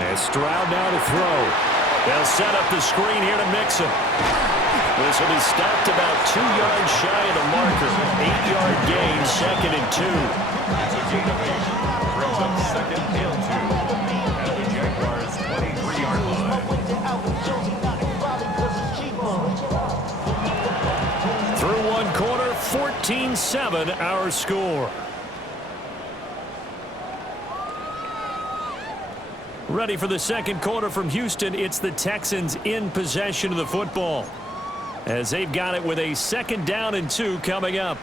And Stroud now to throw. They'll set up the screen here to Mixon. This will be stopped about 2 yards shy of the marker. 8-yard gain, 2nd and 2. It's a gain of 8. Brings up 2nd and 2. At the Jaguars' 23-yard line. Through one quarter, 14-7 our score. Ready for the second quarter from Houston. It's the Texans in possession of the football, as they've got it with a 2nd down and 2 coming up.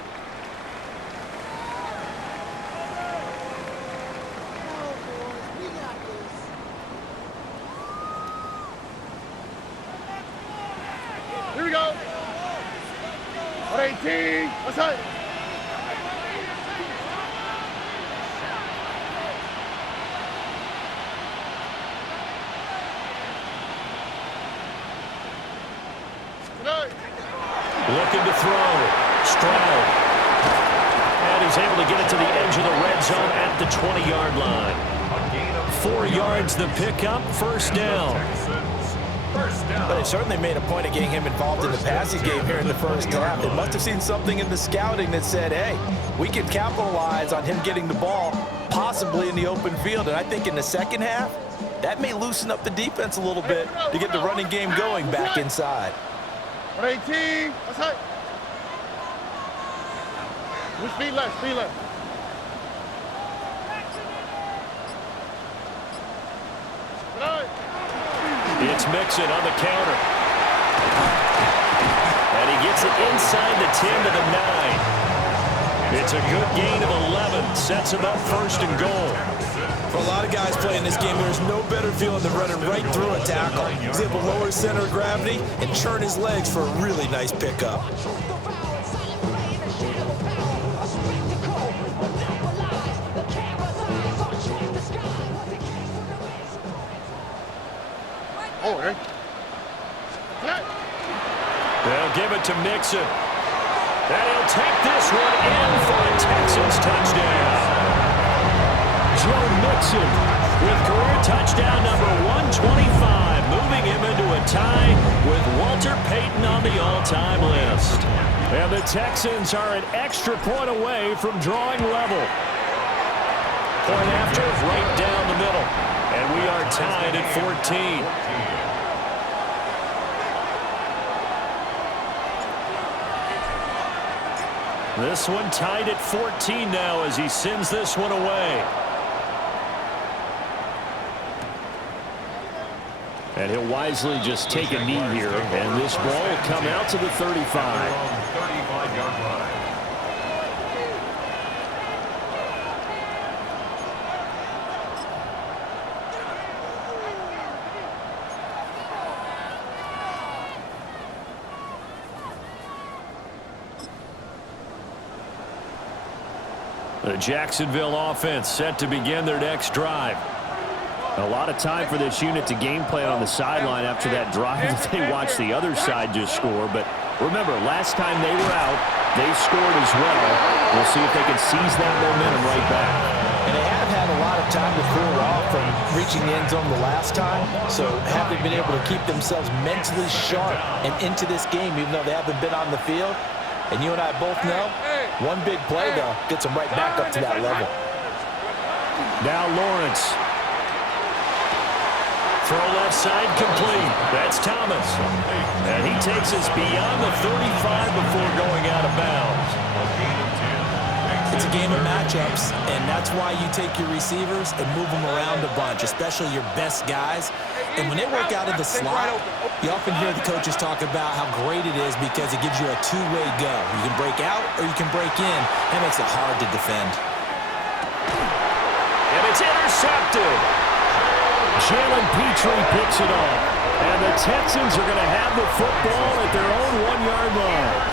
Here we go. 118. Let's hit. Looking to throw. Stroud. And he's able to get it to the edge of the red zone at the 20-yard line. 4 yards the pickup, 1st down. But they certainly made a point of getting him involved in the passing game here in the first half. They must have seen something in the scouting that said, hey, we can capitalize on him getting the ball possibly in the open field. And I think in the second half, that may loosen up the defense a little bit to get the running game going back inside. 118. Let's hit. Speed left, speed left. It's Mixon on the counter. And he gets it inside the 10 to the 9. It's a good gain of 11. Sets him up 1st and goal. For a lot of guys playing this game, there's no better feeling than running right through a tackle. He's able to lower his center of gravity and churn his legs for a really nice pickup. Oh, hey. They'll give it to Mixon. And he'll take this one in for a Texans touchdown. Joe Mixon with career touchdown number 125, moving him into a tie with Walter Payton on the all-time list. And the Texans are an extra point away from drawing level. Point after, right down the middle. And we are tied at 14. This one tied at 14 now as he sends this one away. And he'll wisely just take a knee here, and this ball will come out to the 35. 35-yard line. The Jacksonville offense set to begin their next drive. A lot of time for this unit to game plan on the sideline after that drive that they watched the other side just score. But remember, last time they were out, they scored as well. We'll see if they can seize that momentum right back. And they have had a lot of time to cool off from reaching the end zone the last time. So have they been able to keep themselves mentally sharp and into this game even though they haven't been on the field? And you and I both know, one big play, though, gets them right back up to that level. Now Lawrence. Throw left side complete. That's Thomas. And he takes us beyond the 35 before going out of bounds. It's a game of matchups, and that's why you take your receivers and move them around a bunch, especially your best guys. And when they work out of the slot, you often hear the coaches talk about how great it is because it gives you a two-way go. You can break out or you can break in. That makes it hard to defend. And it's intercepted. Jalen Petrie picks it off. And the Texans are going to have the football at their own 1-yard line.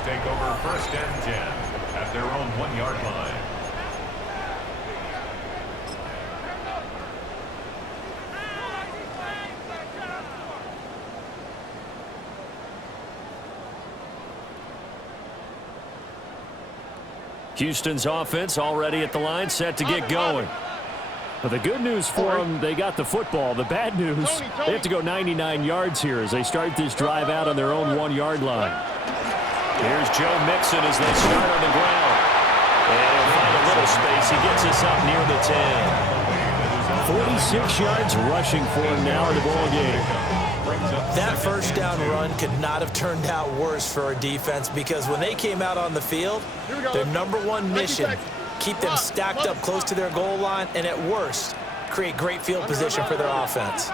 Jags take over 1st and 10 at their own 1-yard line. Houston's offense already at the line, set to get going. But the good news for them, they got the football. The bad news, they have to go 99 yards here as they start this drive out on their own 1-yard line. Here's Joe Mixon as they start on the ground. And he'll find a little space. He gets us up near the 10. 46 yards rushing for him now in the ball game. That first down run could not have turned out worse for our defense because when they came out on the field, their #1 mission, keep them stacked up close to their goal line, and at worst, create great field position for their offense.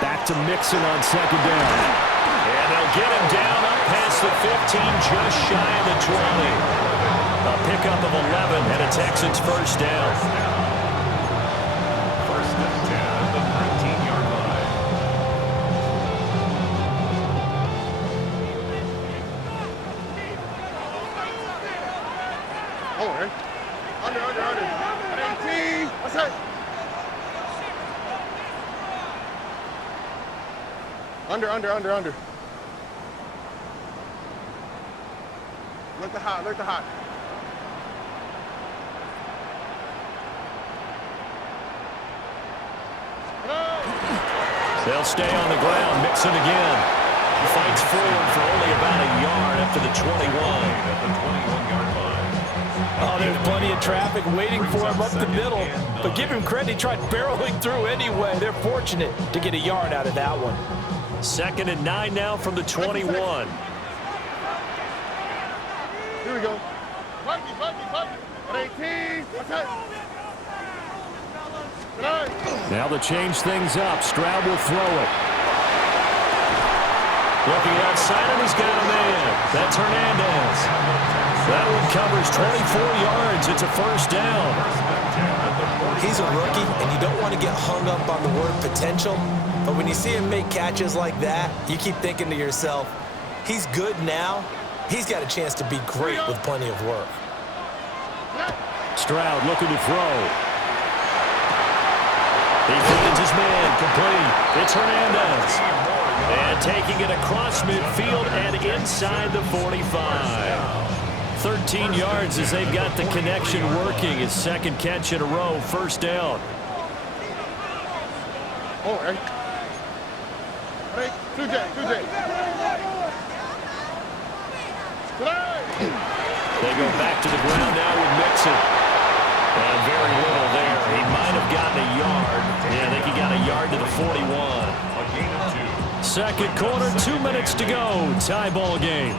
Back to Mixon on 2nd down. And they'll get him down up past the 15, just shy of the 20. A pickup of 11 and a Texans first down. 1st and 10 at the 19-yard line. Oh, right. Under. 18. What's that? Under. Look the hot. They'll stay on the ground. Mixon again. Fights forward for only about a yard up to the 21. At the 21-yard line. Oh, there's plenty of traffic waiting for him up the middle. But give him credit, he tried barreling through anyway. They're fortunate to get a yard out of that one. 2nd and 9 now from the 21. Here we go. Buggy. At 18. What's that? Now to change things up. Stroud will throw it. Looking outside, and he's got a man. That's Hernandez. That one covers 24 yards. It's a first down. He's a rookie, and you don't want to get hung up on the word potential. But when you see him make catches like that, you keep thinking to yourself, he's good now. He's got a chance to be great with plenty of work. Stroud looking to throw. He finds his man complete. It's Hernandez. And taking it across midfield and inside the 45. 13 yards as they've got the connection working. His 2nd catch in a row, first down. Oh, right. 2J. They go back to the ground now with Mixon. And very little there. He might have gotten a yard. Yeah, I think he got a yard to the 41. A gain of 2. 2nd quarter, 2 minutes to go. Tie ball game.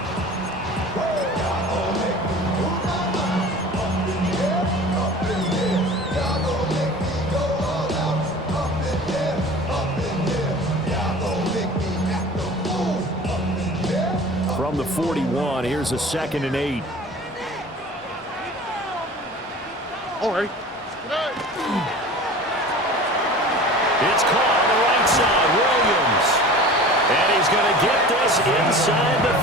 From the 41, here's a 2nd and 8. All right. It's caught on the right side, Williams. And he's going to get this inside the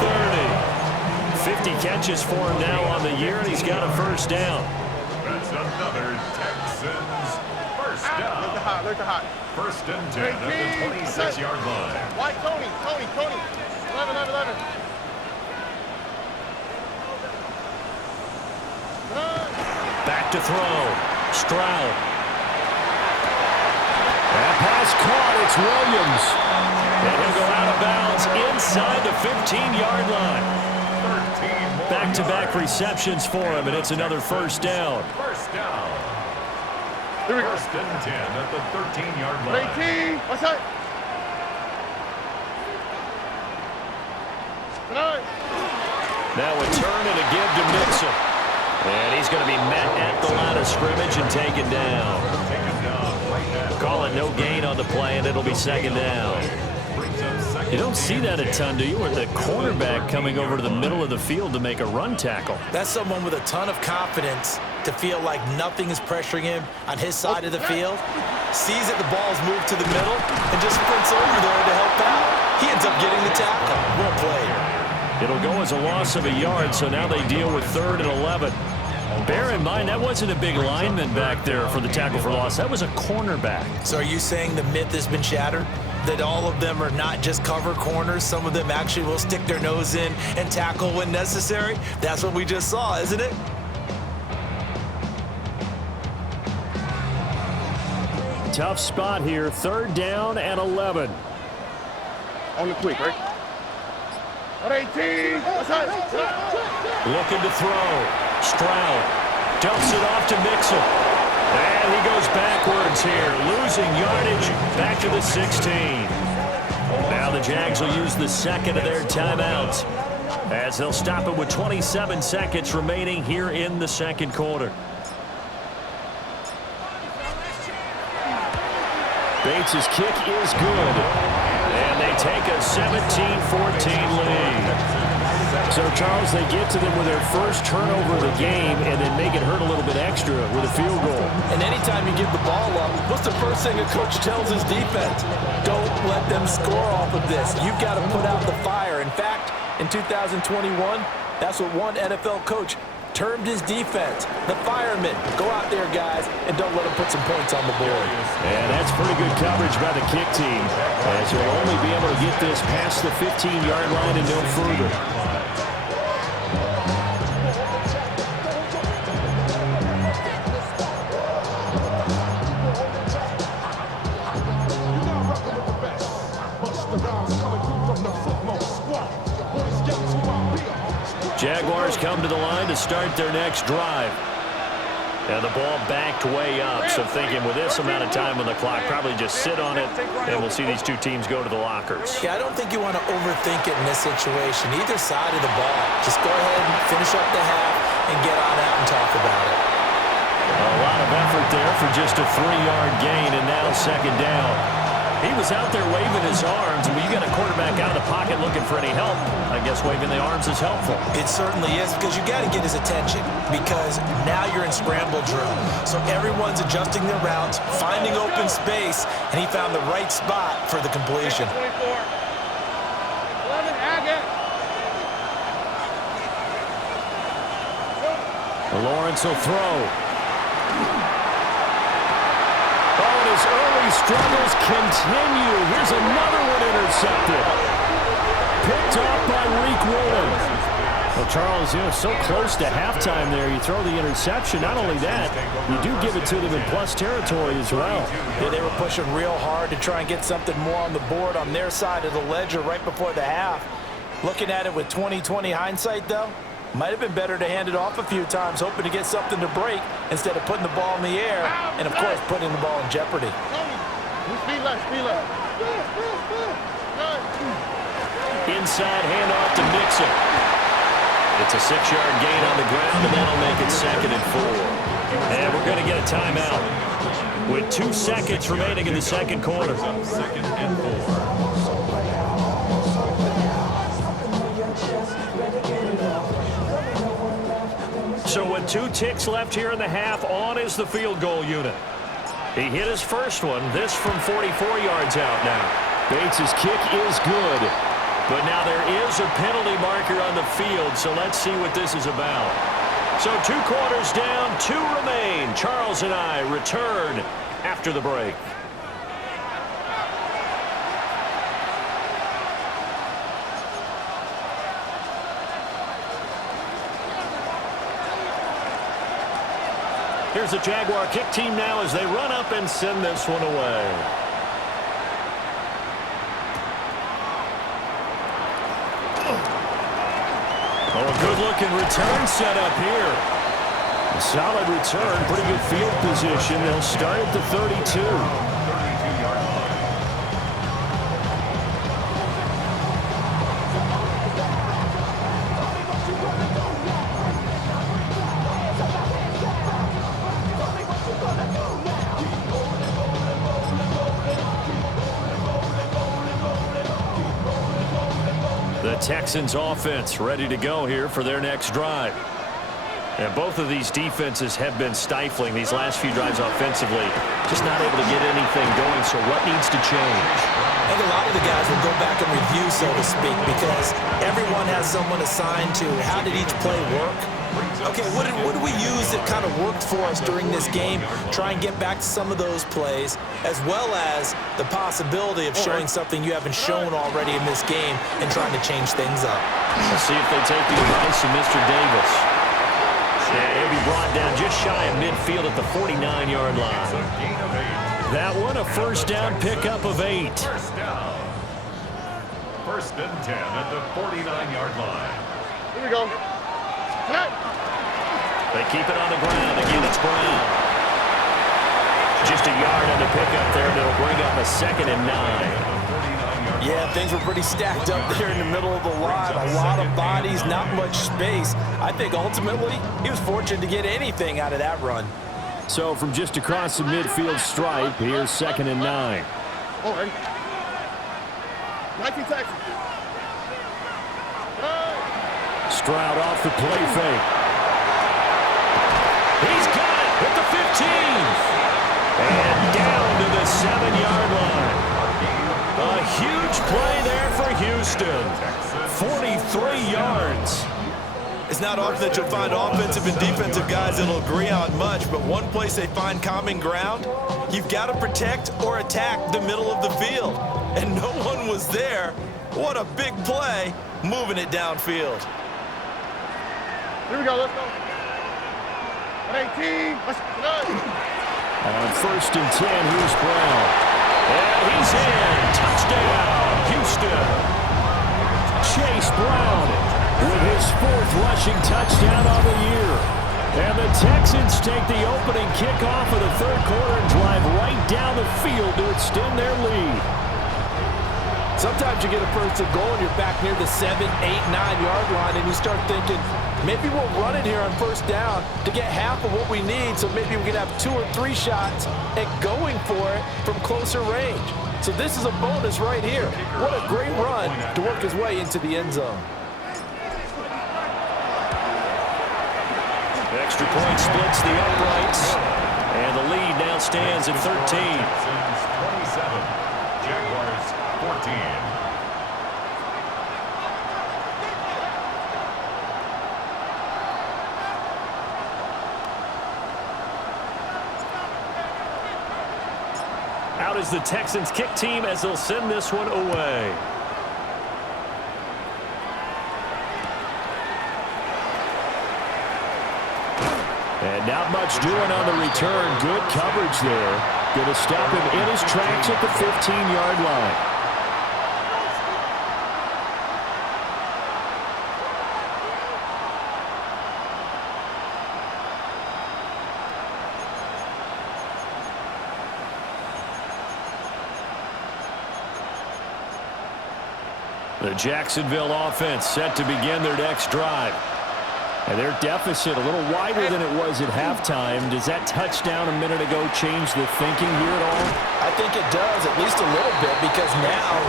30. 50 catches for him now on the year, and he's got a first down. That's another Texans first down. Look the hot. 1st and 10 at the 26-yard line. White Tony. 11. Back to throw. Stroud. That pass caught. It's Williams. And he'll go out of bounds inside the 15-yard line. 13 more Back-to-back yards. receptions for him, and it's another first down. First down. Here we go. 1st and 10 at the 13-yard line. 18. What's that? Now a turn and a give to Mixon. And he's going to be met at the line of scrimmage and taken down. Taken down right now. Call it no gain on the play, and it'll be 2nd down. Brings up 2nd You don't see that a ton, do you? With the cornerback coming over to the middle of the field to make a run tackle. That's someone with a ton of confidence to feel like nothing is pressuring him on his side of the field. Sees that the ball's moved to the middle and just sprints over there to help out. He ends up getting the tackle. Well played. It'll go as a loss of a yard, so now they deal with 3rd and 11. Bear in mind, that wasn't a big lineman back there for the tackle for loss. That was a cornerback. So are you saying the myth has been shattered? That all of them are not just cover corners? Some of them actually will stick their nose in and tackle when necessary? That's what we just saw, isn't it? Tough spot here. 3rd down and 11. On the quick, right? At 18. Looking to throw. Stroud dumps it off to Mixon. And he goes backwards here, losing yardage back to the 16. Now the Jags will use the second of their timeouts as they'll stop it with 27 seconds remaining here in the second quarter. Bates' kick is good. And they take a 17-14 lead. So, Charles, they get to them with their first turnover of the game and then make it hurt a little bit extra with a field goal. And anytime you give the ball up, what's the first thing a coach tells his defense? Don't let them score off of this. You've got to put out the fire. In fact, in 2021, that's what one NFL coach termed his defense, the firemen. Go out there, guys, and don't let them put some points on the board. And that's pretty good coverage by the kick team, as you'll only be able to get this past the 15-yard line and no further. Jaguars come to the line to start their next drive. And the ball backed way up. So thinking with this amount of time on the clock, probably just sit on it, and we'll see these two teams go to the lockers. Yeah, I don't think you want to overthink it in this situation. Either side of the ball. Just go ahead and finish up the half and get on out and talk about it. A lot of effort there for just a 3-yard gain, and now 2nd down. He was out there waving his arms, and when you got a quarterback out of the pocket looking for any help, I guess waving the arms is helpful. It certainly is, because you got to get his attention, because now you're in scramble drill. So everyone's adjusting their routes, finding open space, and he found the right spot for the completion. 24. 11, Agate. Lawrence will throw. His early struggles continue. Here's another one intercepted. Picked off by Reek Williams. Well, Charles, so close to halftime there. You throw the interception. Not only that, you do give it to them in plus territory as well. Yeah, they were pushing real hard to try and get something more on the board on their side of the ledger right before the half. Looking at it with 20/20 hindsight, though, might have been better to hand it off a few times, hoping to get something to break instead of putting the ball in the air and, of course, putting the ball in jeopardy. Speed left, speed left. Inside handoff to Mixon. It's a 6-yard gain on the ground, and that'll make it 2nd and 4. And we're going to get a timeout with 2 seconds remaining in the second quarter. 2nd and 4. So with 2 ticks left here in the half, on is the field goal unit. He hit his first one, this from 44 yards out now. Bates' kick is good, but now there is a penalty marker on the field, so let's see what this is about. So 2 quarters down, 2 remain. Charles and I return after the break. Here's the Jaguar kick team now as they run up and send this one away. Oh, a good-looking return set up here. A solid return, pretty good field position. They'll start at the 32. The Texans offense ready to go here for their next drive. And both of these defenses have been stifling these last few drives offensively. Just not able to get anything going, so what needs to change? I think a lot of the guys will go back and review, so to speak, because everyone has someone assigned to how did each play work. Okay, what did we use that kind of worked for us during this game? Try and get back to some of those plays, as well as the possibility of showing something you haven't shown already in this game and trying to change things up. Let's see if they take the advice of Mr. Davis. And he'll be brought down just shy of midfield at the 49-yard line. That one, a first down pickup of 8. First down. First and 10 at the 49-yard line. Here we go. They keep it on the ground. Again, it's Brown. Just a yard on the pickup there, and it'll bring up a 2nd and 9. Yeah, things were pretty stacked up there in the middle of the line. A lot of bodies, not much space. I think ultimately he was fortunate to get anything out of that run. So from just across the midfield stripe, here's 2nd and 9. Oh, ready. 19 Texans. Stroud off the play fake. He's got it at the 15. And down to the 7-yard line. A huge play there for Houston. 43 yards. It's not often that you'll find offensive and defensive guys that'll agree on much, but one place they find common ground, you've got to protect or attack the middle of the field. And no one was there. What a big play, moving it downfield. Here we go, let's go. 18, let's go. On 1st and 10, here's Brown. And he's in. Touchdown, Houston. Chase Brown with his 4th rushing touchdown of the year. And the Texans take the opening kickoff of the 3rd quarter and drive right down the field to extend their lead. Sometimes you get a first and goal and you're back near the 7, 8, 9-yard line and you start thinking, maybe we'll run it here on 1st down to get half of what we need, so maybe we can have 2 or 3 shots at going for it from closer range. So this is a bonus right here. What a great run to work his way into the end zone. Extra point splits the uprights, and the lead now stands at 13. 27, Jaguars 14. Out is the Texans kick team as they'll send this one away. And not much doing on the return. Good coverage there. Going to stop him in his tracks at the 15-yard line. The Jacksonville offense set to begin their next drive. And their deficit a little wider than it was at halftime. Does that touchdown a minute ago change the thinking here at all? I think it does, at least a little bit, because now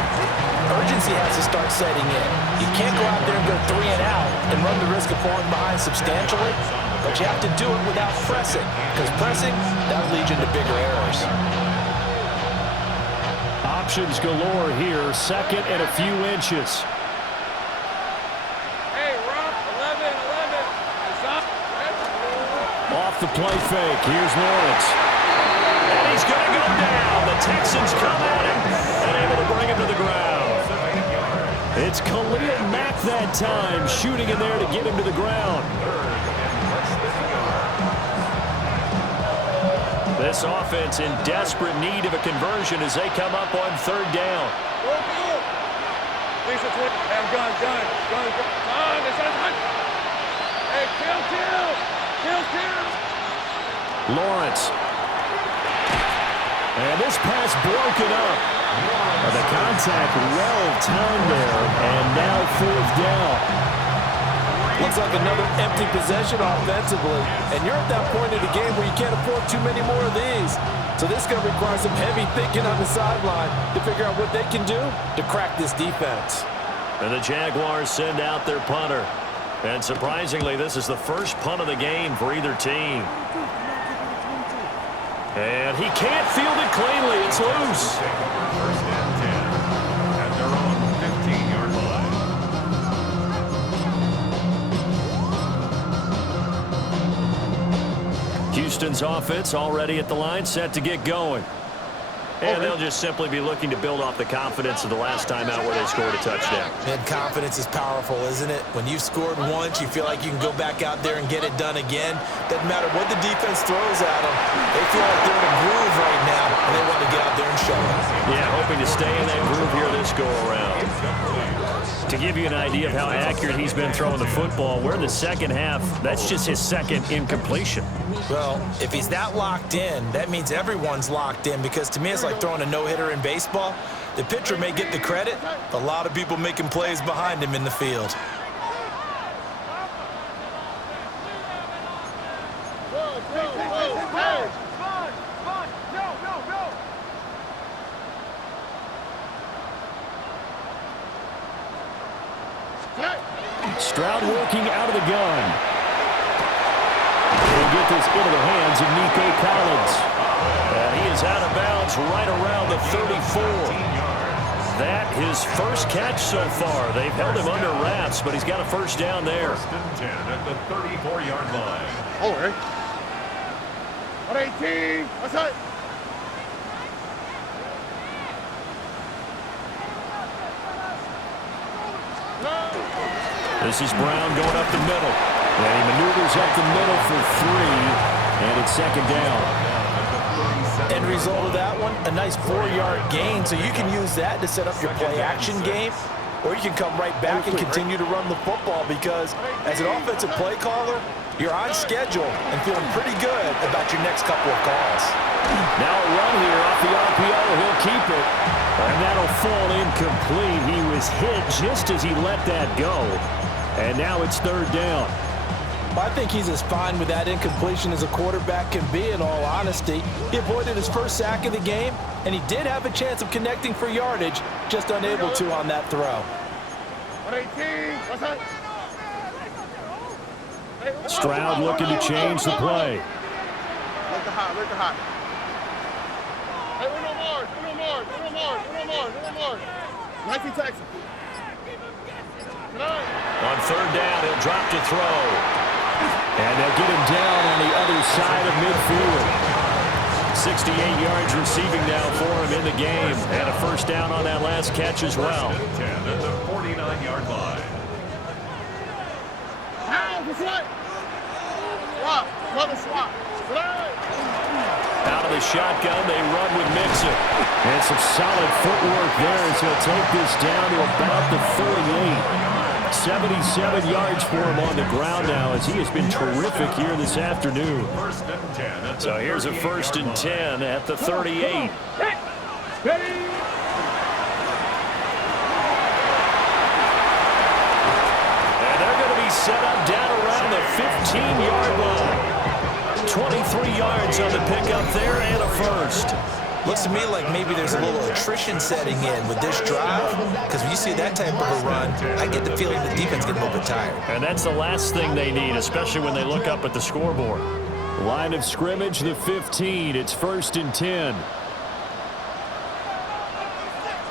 urgency has to start setting in. You can't go out there and go 3 and out and run the risk of falling behind substantially, but you have to do it without pressing, because pressing, that'll lead you into bigger errors. Options galore here, 2nd and a few inches. Off the play fake, here's Lawrence. And he's going to go down. The Texans come at him and able to bring him to the ground. It's Khalil Mack that time, shooting in there to get him to the ground. This offense in desperate need of a conversion as they come up on 3rd down. Lawrence. And this pass broken up. And the contact well timed there. And now 4th down. Looks like another empty possession offensively. And you're at that point in the game where you can't afford too many more of these. So this is going to require some heavy thinking on the sideline to figure out what they can do to crack this defense. And the Jaguars send out their punter. And surprisingly, this is the first punt of the game for either team. And he can't field it cleanly. It's loose. First and 10 at their own 15-yard line. Houston's offense already at the line, set to get going. And they'll just simply be looking to build off the confidence of the last time out where they scored a touchdown. And confidence is powerful, isn't it? When you've scored once, you feel like you can go back out there and get it done again. Doesn't matter what the defense throws at them. They feel like they're in a groove right now, and they want to get out there and show it. Yeah, hoping to stay in that groove here this go-around. To give you an idea of how accurate he's been throwing the football, we're in the second half. That's just his second incompletion. Well, if he's that locked in, that means everyone's locked in, because to me it's like throwing a no-hitter in baseball. The pitcher may get the credit, but a lot of people making plays behind him in the field. Stroud working out of the gun. He'll get this into the hands of Nico Collins. And he is out of bounds right around the 34. That his first catch so far. They've held him under wraps, but he's got a first down there. First and 10 at the 34-yard line. All right. 118. What's that? This is Brown going up the middle. And he maneuvers up the middle for 3. And it's second down. End result of that one, a nice 4-yard gain. So you can use that to set up your play-action game. Or you can come right back and continue to run the football, because as an offensive play caller, you're on schedule and feeling pretty good about your next couple of calls. Now a run here off the RPO. He'll keep it. And that'll fall incomplete. He was hit just as he let that go. And now it's third down. I think he's as fine with that incompletion as a quarterback can be, in all honesty. He avoided his first sack of the game, and he did have a chance of connecting for yardage, just unable to on that throw. 118. What's that? Stroud looking to change the play. Look the hot. Look the hot. Hey, Uno Mars. 19 Texans. On third down, he'll drop to throw. And they'll get him down on the other side of midfield. 68 yards receiving now for him in the game. And a first down on that last catch as well. 10 at the 49-yard line. Swap. Out of the shotgun, they run with Mixon. And some solid footwork there as he'll take this down to about the 38. 77 yards for him on the ground now, as he has been terrific here this afternoon. First and 10. So here's a first and 10 at the 38. And they're going to be set up down around the 15-yard line. 23 yards on the pickup there and a first. Looks to me like maybe there's a little attrition setting in with this drive, because when you see that type of a run, I get the feeling the defense gets a little bit tired. And that's the last thing they need, especially when they look up at the scoreboard. Line of scrimmage, the 15. It's first and 10.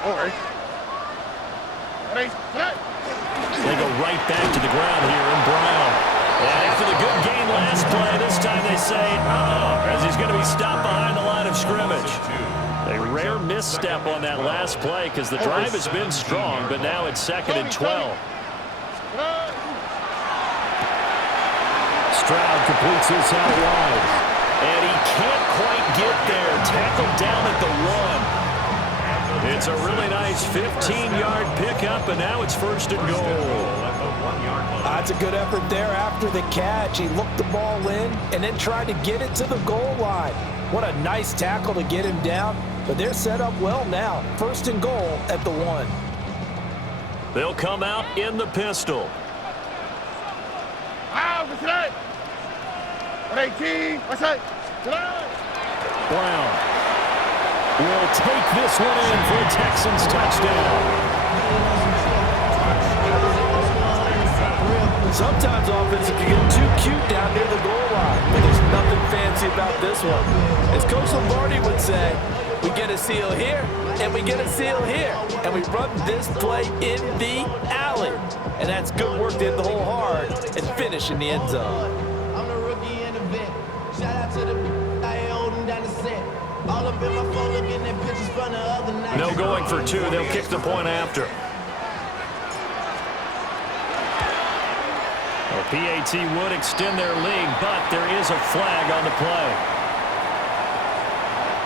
All right. They go right back to the ground here in Brown. And after the good gain last play, this time they say, as he's going to be stopped behind the line of scrimmage. A rare misstep on that last play, because the drive has been strong, but now it's second and 12. Stroud completes this out wide. And he can't quite get there. Tackled down at the 1. It's a really nice 15-yard pickup, and now it's first and goal. That's a good effort there after the catch. He looked the ball in and then tried to get it to the goal line. What a nice tackle to get him down, but they're set up well now. First and goal at the 1. They'll come out in the pistol. 118. What's that? Brown will take this one in for a Texans touchdown. offenses can get too cute down near the goal line, but there's nothing fancy about this one. As Coach Lombardi would say, we get a seal here, and we get a seal here, and we run this play in the alley. And that's good work to hit the hole hard and finish in the end zone. I'm the rookie in the vet. Shout out to the I holding down the set. All up in my phone looking at pictures from the other night. No going for two. They'll kick the point after. The PAT would extend their lead, but there is a flag on the play.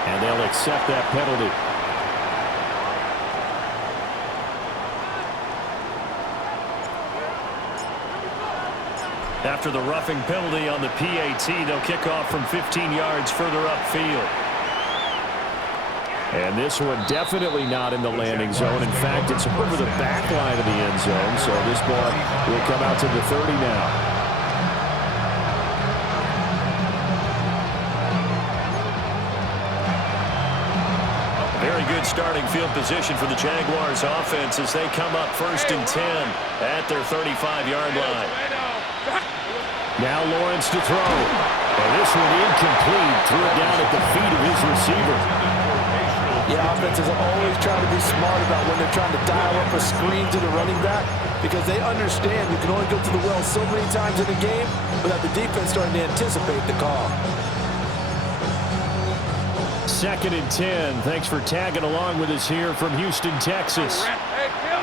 And they'll accept that penalty. After the roughing penalty on the PAT, they'll kick off from 15 yards further upfield. And this one definitely not in the landing zone. In fact, it's over the back line of the end zone, so this ball will come out to the 30 now. Very good starting field position for the Jaguars offense as they come up 1st and 10 at their 35-yard line. Now Lawrence to throw. And this one incomplete. Threw it down at the feet of his receiver. Yeah, offenses are always trying to be smart about when they're trying to dial up a screen to the running back because they understand you can only go to the well so many times in a game without the defense starting to anticipate the call. 2nd and 10. Thanks for tagging along with us here from Houston, Texas. Hey, kill.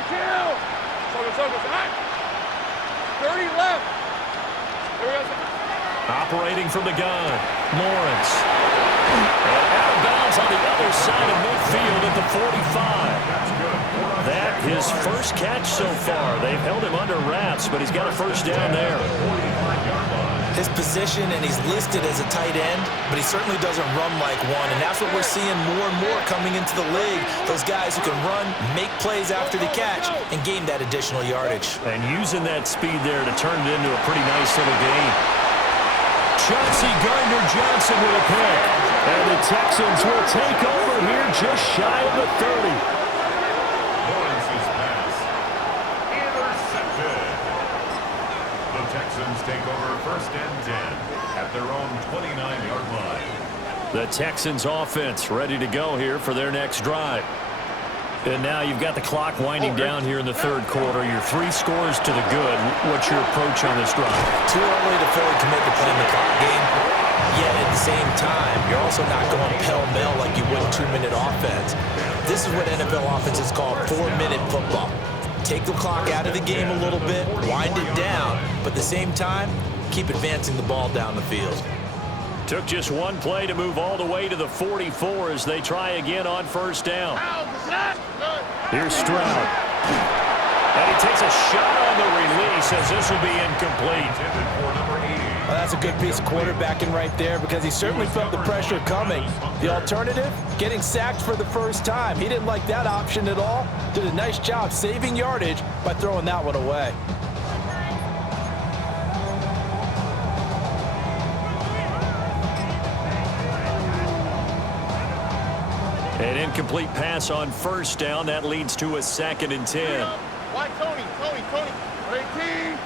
Circle. 30 left. Here we go. Operating from the gun, Lawrence. And out of bounds on the other side of midfield at the 45. That his first catch so far. They've held him under wraps, but he's got a first down there. His position, and he's listed as a tight end, but he certainly doesn't run like one, and that's what we're seeing more and more coming into the league. Those guys who can run, make plays after the catch, and gain that additional yardage. And using that speed there to turn it into a pretty nice little game. Chauncey Gardner-Johnson with a pick. And the Texans will take over here just shy of the 30. Lawrence's pass. Intercepted. The Texans take over 1st and 10 at their own 29-yard line. The Texans offense ready to go here for their next drive. And now you've got the clock winding down here in the 3rd quarter. You're 3 scores to the good. What's your approach on this drive? Too early to fully commit to playing the clock game. Yet at the same time, you're also not going pell-mell like you would 2-minute offense. This is what NFL offenses call 4-minute football. Take the clock out of the game a little bit, wind it down, but at the same time, keep advancing the ball down the field. Took just one play to move all the way to the 44 as they try again on 1st down. Here's Stroud. And he takes a shot on the release as this will be incomplete. Well, that's a good piece of quarterbacking right there because he certainly felt the pressure coming. The alternative, getting sacked for the first time. He didn't like that option at all. Did a nice job saving yardage by throwing that one away. An incomplete pass on 1st down. That leads to a 2nd and 10. Why Tony? 18.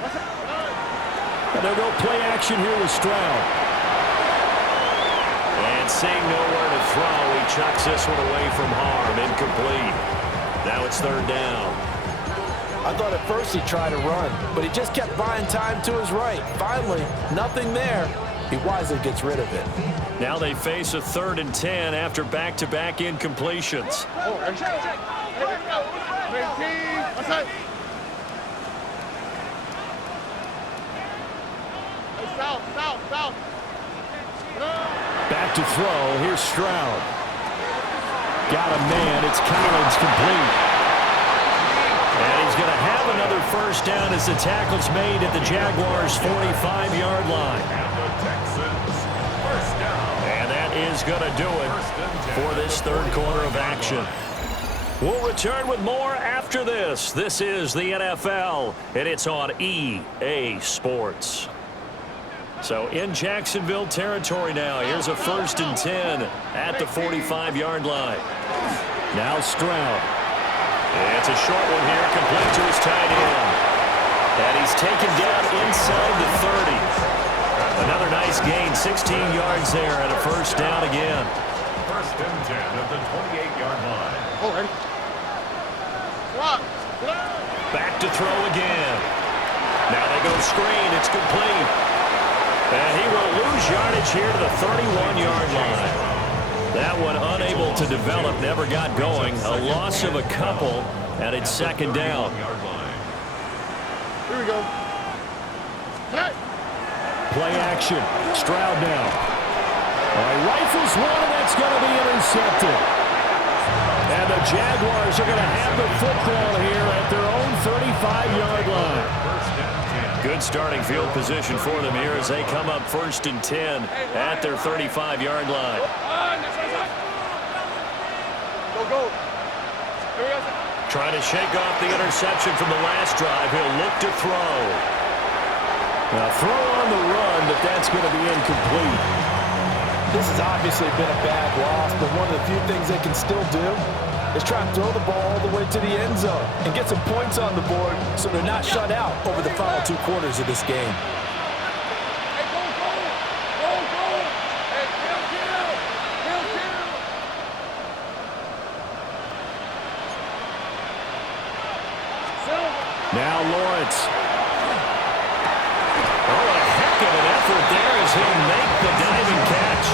And they'll go play action here with Stroud. And seeing nowhere to throw, he chucks this one away from harm. Incomplete. Now it's 3rd down. I thought at first he'd try to run, but he just kept buying time to his right. Finally, nothing there. He wisely gets rid of it. Now they face a 3rd and 10 after back-to-back incompletions. South. Back to throw. Here's Stroud. Got a man. It's Collins complete. And he's going to have another first down as the tackle's made at the Jaguars' 45-yard line. And the Texans first down. And that is going to do it for this 3rd quarter of action. We'll return with more after this. This is the NFL, and it's on EA Sports. So in Jacksonville territory now. Here's a 1st and 10 at the 45-yard line. Now Stroud. It's a short one here, complete to his tight end. And he's He's taken down inside the 30. Another nice gain, 16 yards there and a first down again. First and 10 at the 28-yard line. Oh, ready? Block. Back to throw again. Now they go screen. It's complete. And he will lose yardage here to the 31-yard line. That one unable to develop, never got going. A loss of a couple, and it's second down. Here we go. Tonight. Play action. Stroud now. Rifles one, and that's going to be intercepted. And the Jaguars are going to have the football here at their own 35-yard line. Good starting field position for them here as they come up first and 10 at their 35-yard line. Go. Here we go. Trying to shake off the interception from the last drive. He'll look to throw. Now throw on the run, but that's going to be incomplete. This has obviously been a bad loss, but one of the few things they can still do is try and throw the ball all the way to the end zone and get some points on the board so they're not shut out over the final 2 quarters of this game. Hey, go. Hey, kill. Now Lawrence. Oh, a heck of an effort there as he'll make the diving catch.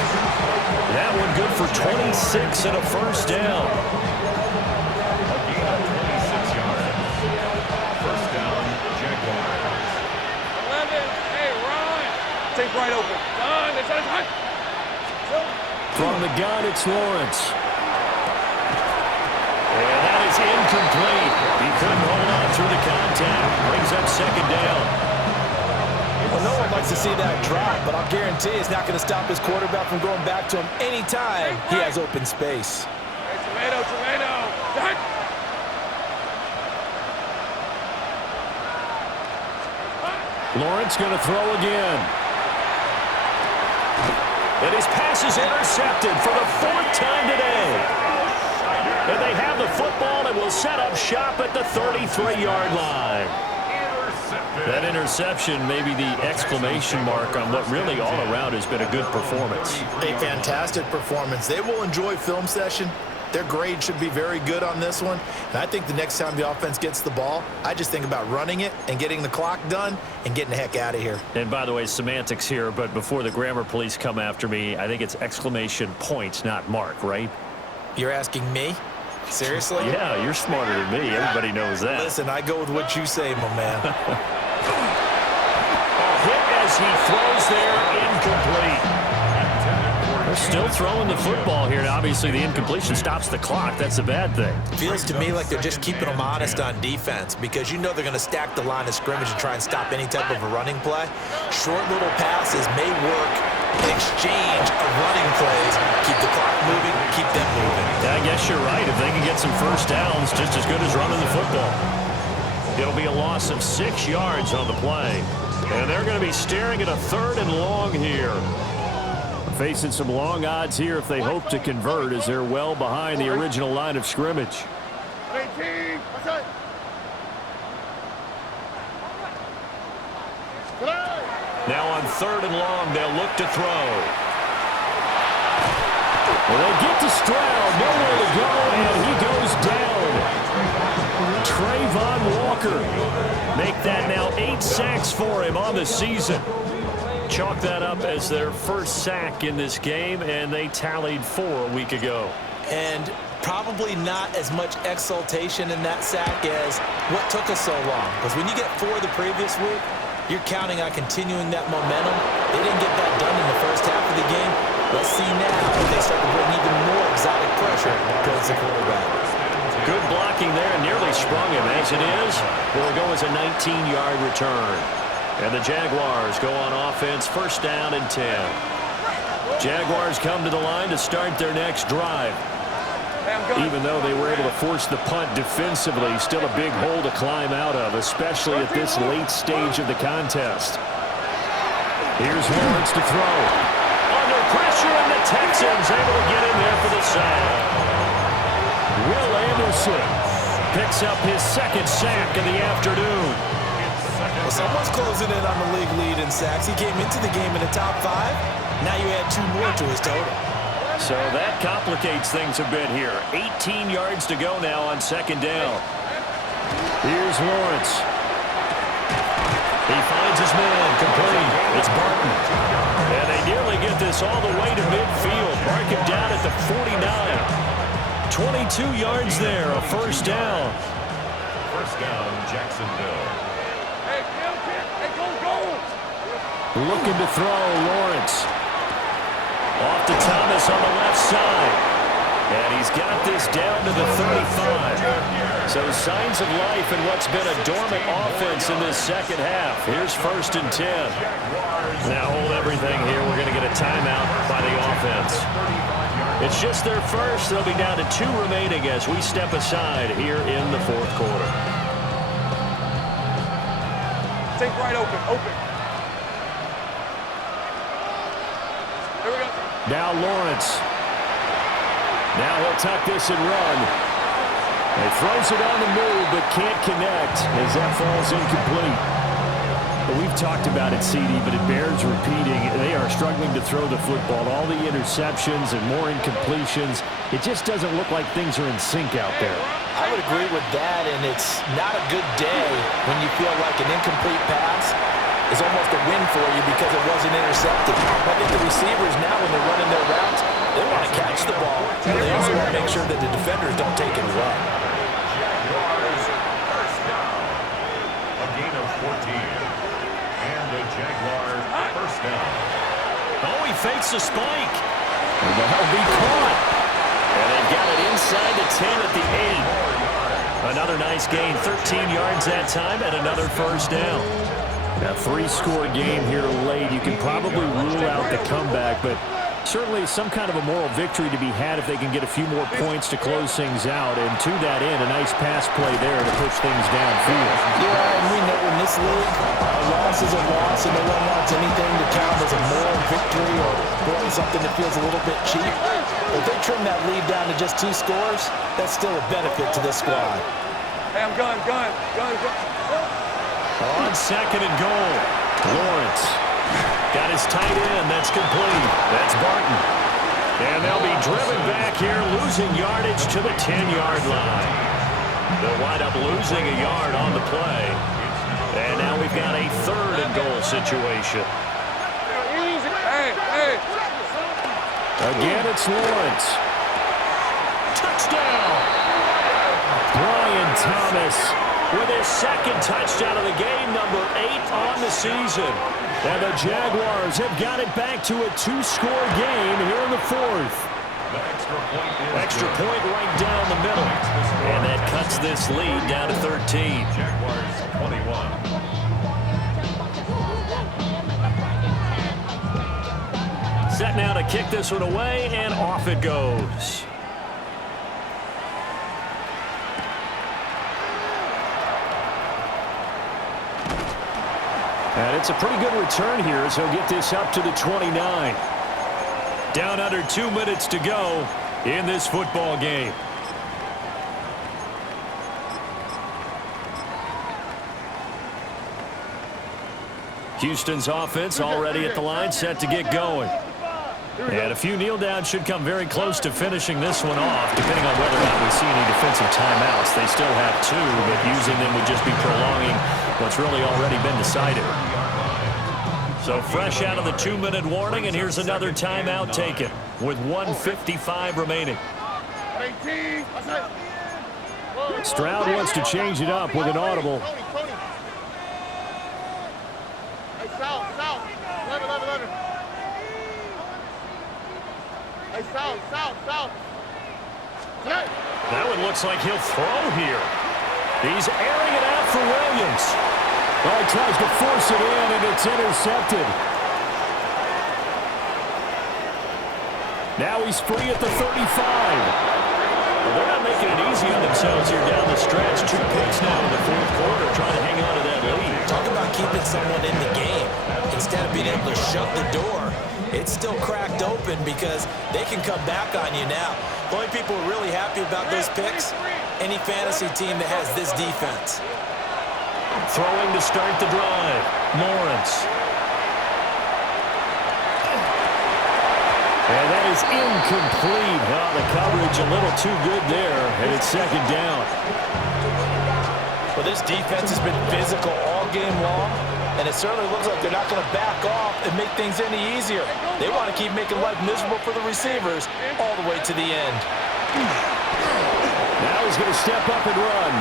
That one good for 26 and a first down. A gain of 26 yards. First down, Jaguars. 11. Hey, run. Take right open. Done. It's on. From the gun, it's Lawrence. And that is incomplete. He couldn't hold on through the contact. Brings up second down. Well, no one likes to see that drop, but I'll guarantee it's not going to stop his quarterback from going back to him anytime he has open space. Hey, tomato. Done. Lawrence going to throw again. And his pass is intercepted for the 4th time today. And they have the football and will set up shop at the 33-yard line. That interception may be the exclamation mark on what really all around has been a good performance. A fantastic performance. They will enjoy film session. Their grade should be very good on this one. And I think the next time the offense gets the ball, I just think about running it and getting the clock done and getting the heck out of here. And by the way, semantics here, but before the grammar police come after me, I think it's exclamation point, not mark, right? You're asking me? Seriously? Yeah, you're smarter than me. Everybody knows that. Listen, I go with what you say, my man. Hit as he throws there, incomplete. They're still throwing the football here. Now, obviously, the incompletion stops the clock. That's a bad thing. Feels to me like they're just keeping them honest on defense because you know they're going to stack the line of scrimmage and try and stop any type of a running play. Short little passes may work in exchange of running plays. Keep the clock moving, keep them moving. I guess you're right. If they can get some first downs, just as good as running the football. It'll be a loss of 6 yards on the play. And they're going to be staring at a 3rd and long here. Facing some long odds here if they hope to convert as they're well behind the original line of scrimmage. 18. What's that? Now on 3rd and long, they'll look to throw. Well, they get to Stroud, nowhere to go, and he goes down. Trayvon Walker. Make that now 8 sacks for him on the season. Chalk that up as their first sack in this game, and they tallied 4 a week ago. And probably not as much exultation in that sack as what took us so long. Because when you get 4 the previous week, you're counting on continuing that momentum. They didn't get that done in the first half of the game. Let's see now if they start to bring even more exotic pressure towards the quarterback. Good blocking there, nearly sprung him. As it is, will go as a 19-yard return. And the Jaguars go on offense, first down and 10. Jaguars come to the line to start their next drive. Even though they were able to force the punt defensively, still a big hole to climb out of, especially at this late stage of the contest. Here's Lawrence to throw. Under pressure, and the Texans able to get in there for the sack. Will Anderson picks up his 2nd sack of the afternoon. Well, someone's closing in on the league lead in sacks. He came into the game in the top 5. Now you add 2 more to his total. So that complicates things a bit here. 18 yards to go now on second down. Here's Lawrence. He finds his man, complete. It's Barton. And they nearly get this all the way to midfield. Mark him down at the 49. 22 yards there, a first down. First down, Jacksonville. Hey, go. Looking to throw, Lawrence. Off to Thomas on the left side. And he's got this down to the 35. So signs of life in what's been a dormant offense in this second half. Here's 1st and 10. Now hold everything here. We're going to get a timeout by the offense. It's just their first. They'll be down to 2 remaining as we step aside here in the 4th quarter. Take right open. Here we go. Now Lawrence. Now he'll tuck this and run. He throws it on the move, but can't connect as that falls incomplete. We've talked about it, CD, but it bears repeating. They are struggling to throw the football. All the interceptions and more incompletions. It just doesn't look like things are in sync out there. I would agree with that, and it's not a good day when you feel like an incomplete pass is almost a win for you because it wasn't intercepted. I think the receivers now, when they're running their routes, they want to catch the ball, but they also want to make sure that the defenders don't take it away. Jaguars first down. A gain of 14. And the Jaguars first down. Oh, he fakes a spike. And that'll be caught. And they've got it inside the 10 at the 8. Another nice gain, 13 yards that time, and another first down. A 3-score game here late. You can probably rule out the comeback, but certainly some kind of a moral victory to be had if they can get a few more points to close things out. And to that end, a nice pass play there to push things downfield. Yeah, and we know in this league, a loss is a loss, and no one wants anything to count as a moral victory or something that feels a little bit cheap. If they trim that lead down to just 2 scores, that's still a benefit to this squad. Hey, I'm gun. On second and goal, Lawrence got his tight end. That's complete. That's Barton. And they'll be driven back here, losing yardage to the 10-yard line. They'll wind up losing a yard on the play. And now we've got a 3rd and goal situation. Hey. Again, it's Lawrence. Touchdown! Brian Thomas with his 2nd touchdown of the game, number 8 on the season. And the Jaguars have got it back to a 2-score game here in the 4th. Extra point right down the middle. And that cuts this lead down to 13. Jaguars 21. Set now to kick this one away, and off it goes. And it's a pretty good return here as he'll get this up to the 29. Down under 2 minutes to go in this football game. Houston's offense already at the line, set to get going. And a few kneel downs should come very close to finishing this one off, depending on whether or not we see any defensive timeouts. They still have 2, but using them would just be prolonging what's really already been decided. So fresh out of the 2-minute warning, and here's another timeout taken with 1:55 remaining. Stroud wants to change it up with an audible. South. That one looks like he'll throw here. He's airing it out for Williams. Oh, he tries to force it in, and it's intercepted. Now he's free at the 35. Well, they're not making it easy on themselves here down the stretch. 2 picks now in the 4th quarter, trying to hang on to that lead. Talk about keeping someone in the game. Instead of being able to shut the door, it's still cracked open because they can come back on you now. The only people who are really happy about those picks, any fantasy team that has this defense. Throwing to start the drive. Lawrence. And that is incomplete. Well, the coverage a little too good there, and it's second down. Well, this defense has been physical all game long, and it certainly looks like they're not going to back off and make things any easier. They want to keep making life miserable for the receivers all the way to the end. Now he's going to step up and run.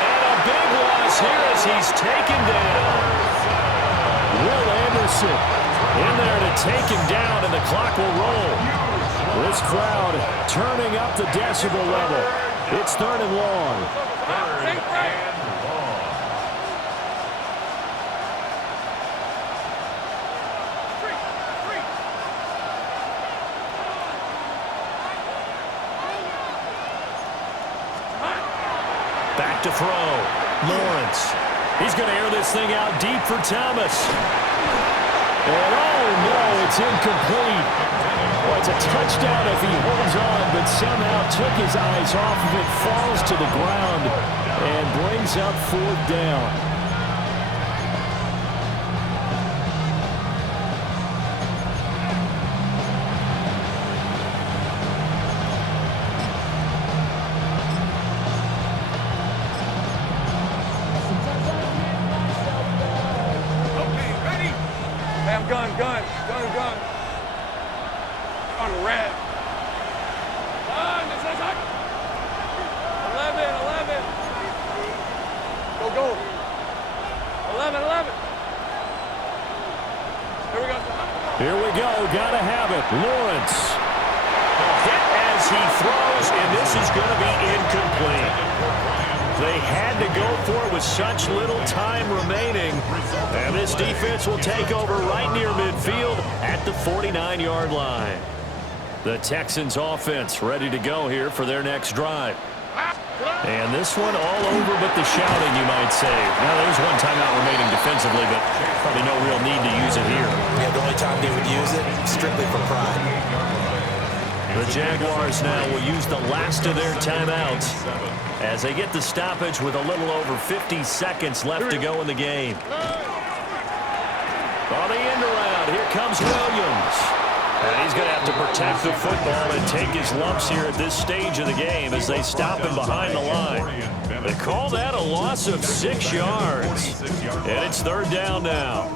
And a big loss here as he's taken down. Will Anderson in there to take him down, and the clock will roll. This crowd turning up the decibel level. It's 3rd and long. Back to throw. Lawrence. He's going to air this thing out deep for Thomas. And oh no, it's incomplete. Well, it's a touchdown if he holds on, but somehow took his eyes off of it, falls to the ground, and brings up 4th down. Gun. On the red. 11. Go. 11. Here we go. Gotta have it. Lawrence. Hit as he throws, and this is going to be incomplete. They had to go for it with such little time remaining. And this defense will take over right near midfield at the 49-yard line. The Texans offense ready to go here for their next drive. And this one all over but the shouting, you might say. Now, there's one timeout remaining defensively, but probably no real need to use it here. Yeah, the only time they would use it, strictly for pride. The Jaguars now will use the last of their timeouts as they get the stoppage with a little over 50 seconds left to go in the game. On the end around, here comes Williams. And he's going to have to protect the football and take his lumps here at this stage of the game as they stop him behind the line. They call that a loss of 6 yards. And it's 3rd down now.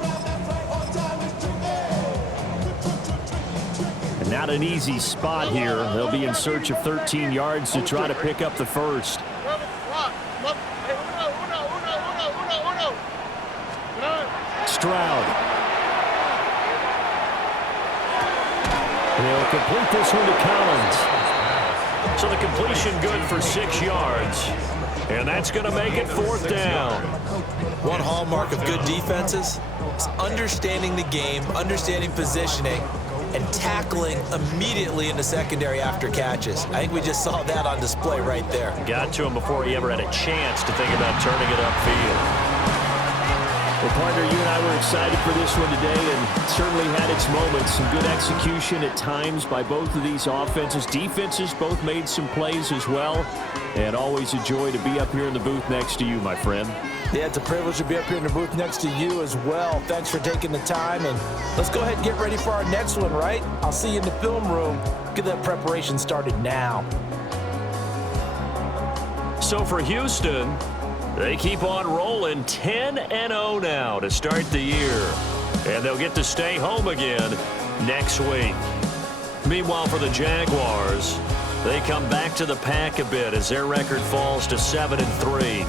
And not an easy spot here. They'll be in search of 13 yards to try to pick up the first. Stroud. He'll complete this one to Collins. So the completion good for 6 yards. And that's going to make it 4th down. One hallmark of good defenses is understanding the game, understanding positioning, and tackling immediately in the secondary after catches. I think we just saw that on display right there. Got to him before he ever had a chance to think about turning it upfield. Well, partner, you and I were excited for this one today, and certainly had its moments. Some good execution at times by both of these offenses. Defenses both made some plays as well, and always a joy to be up here in the booth next to you, my friend. Yeah, it's a privilege to be up here in the booth next to you as well. Thanks for taking the time, and let's go ahead and get ready for our next one, right? I'll see you in the film room. Get that preparation started now. So for Houston, they keep on rolling 10-0 now to start the year. And they'll get to stay home again next week. Meanwhile, for the Jaguars, they come back to the pack a bit as their record falls to 7-3.